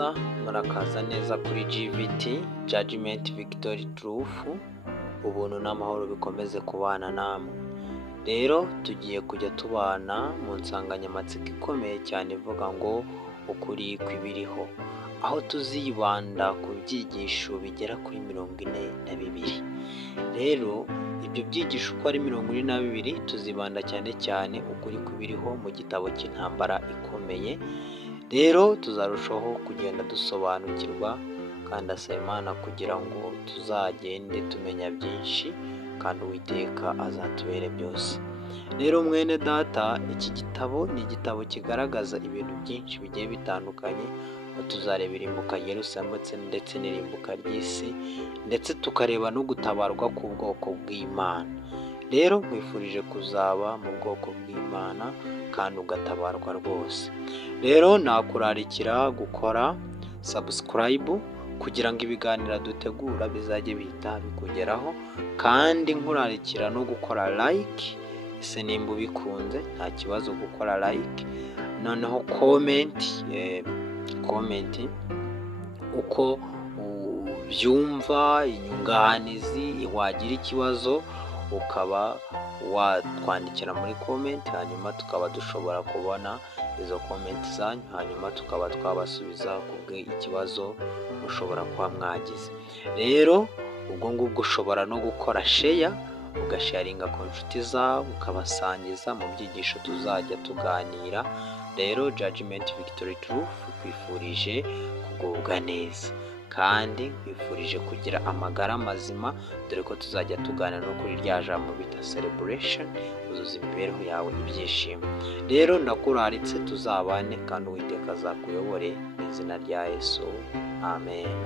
murakaza neza kuri GVT Judgment Victory Truth, ubuntu n'amahoro bikomeze kubana namwe. Rero tugiye kujya tubana mu nsanganyamatsiko ikomeye cyane ivuga ngo ukuri kw'ibiriho, aho tuzibanda ku byigisho bigera kuri 42. Rero ibyo byigisho uko ari 42 tuzibanda cyane cyane ukuri kw'ibiriho mu gitabo cy'intambara ikomeye. Rero tuzarushaho kugenda dusobanukirwa kandi asaba Imana kugira ngo tuzagende tumenya byinshi kandi Uwiteka azatubere byose. Rero mwene data, iki gitabo ni igitabo kigaragaza ibintu byinshi bigiye bitandukanye. Tuzareba irimbuka Yerusalemu ndetse n'irimbuka ry'isi, ndetse tukareba no gutabarwa ku bwoko bw'Imana. Rero nkwifurije kuzaba mu bwoko bw'Imana kandi ugatabarwa rwose. Rero nakurarikira gukora subscribe kugira ngo ibiganiro dutegura bizajye bihita bikugeraho, kandi nkurarikira no gukora like. Ese nimba ubikunze nta kibazo gukora like, noneho comment uko ubyumva, inyunganizi, wagira ikibazo ukaba watwandikira muri comment, hanyuma tukaba dushobora kubona izo comment zanyu, hanyuma tukaba twabasubiza kubw'ikibazo mushobora kuba mwagize. Rero ubwo ngubwo ushobora no gukora share, ugasharinga ku nshuti zawe, ukabasangiza mu byigisho tuzajya tuganira. Rero Judgment Victory Truth kwifurije kugubwa neza kandi kwifurije kugira amagara mazima, dore ko tuzajya tuganira no kuri rya jambo bita celebration, uzuza imibereho yawe ibyishimo. Rero ndakuraritse tuzabane kandi Uwiteka azakuyobore mu izina rya Yesu, amen.